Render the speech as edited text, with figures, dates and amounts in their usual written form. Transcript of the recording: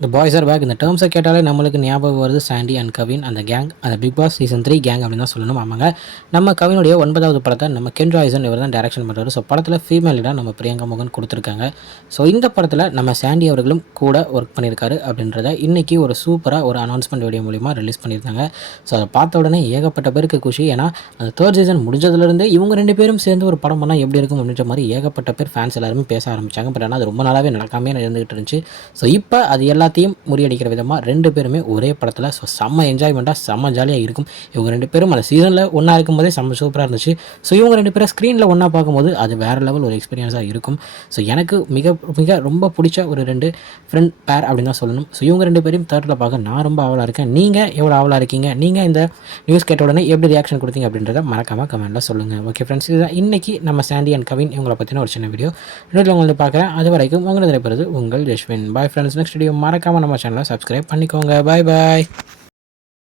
இந்த boys are back. இந்த டேர்ம்ஸை கேட்டாலே நம்மளுக்கு ஞாபகம் வருது சாண்டி அண்ட் கவின், அந்த கேங், அந்த பிக் பாஸ் சீசன் 3 கேங் அப்படின்னு தான் சொல்லணும். ஆமாங்க, நம்ம கவினுடைய 9வது படத்தை நம்ம கென் ராய்சன் இவர் தான் டைரக்ஷன் பண்ணுறாரு. ஸோ படத்தில் ஃபீமேல் லீடாக நம்ம பிரியங்கா மோகன் கொடுத்துருக்காங்க. ஸோ இந்த படத்தில் நம்ம சாண்டி அவர்களும் கூட ஒர்க் பண்ணியிருக்காரு அப்படின்றத இன்றைக்கி ஒரு சூப்பராக ஒரு அனௌன்ஸ்மெண்ட் வீடியோ மூலிமா ரிலீஸ் பண்ணியிருந்தாங்க. ஸோ அதை பார்த்த உடனே ஏகப்பட்ட பேருக்கு குஷி. ஏன்னா அந்த தேர்ட் சீசன் முடிஞ்சதுலேருந்து இவங்க 2 பேரும் சேர்ந்து ஒரு படம் பண்ணால் எப்படி இருக்கும் அப்படின்ற மாதிரி ஏகப்பட்ட பேர் ஃபேன்ஸ் எல்லாருமே பேச ஆரம்பித்தாங்க. பட் ஆனால் அது ரொம்ப நாளாகவே நடக்காமே இருந்துகிட்டு இருந்துச்சு. ஸோ இப்போ அது எல்லாத்தையும் முறியடிக்கிற விதமாக 2 பேருமே ஒரே படத்தில் ஸோ செம்ம என்ஜாய்மெண்ட்டாக செம்ம ஜாலியாக இருக்கும். இவங்க 2 பேரும் அந்த சீசனில் ஒன்றா இருக்கும்போதே செம்ம சூப்பராக இருந்துச்சு. ஸோ இவங்க 2 பேரும் ஸ்க்ரீனில் ஒன்றா பார்க்கும்போது அது வேறு லெவல் ஒரு எக்ஸ்பீரியன்ஸாக இருக்கும். ஸோ எனக்கு மிக மிக ரொம்ப பிடிச்ச ஒரு 2 ஃப்ரெண்ட் பேர் அப்படின்னு தான் சொல்லணும். ஸோ இவங்க 2 பேரையும் தேட்டரில் பார்க்க நான் ரொம்ப ஆவலாக இருக்கேன். நீங்கள் எவ்வளோ ஆவலாக இருக்கீங்க? நீங்கள் இந்த நியூஸ் கேட்ட உடனே எப்படி ரியாக்ஷன் கொடுத்தீங்க அப்படின்றத மறக்காமல் கமெண்ட்டில் சொல்லுங்கள். ஓகே ஃப்ரெண்ட்ஸ், இதுதான் இன்றைக்கி நம்ம சாண்டி அண்ட் கவின் இவங்களை பற்றின ஒரு சின்ன வீடியோ. இன்னொரு உங்களை பார்க்குறேன். அது வரைக்கும் உங்களை நினைப்பது உங்கள் Jaswin. Bye friends. Next video மறக்காமல் நம்ம சேனலை சப்ஸ்கிரைப் பண்ணிக்கோங்க. பாய் பாய்.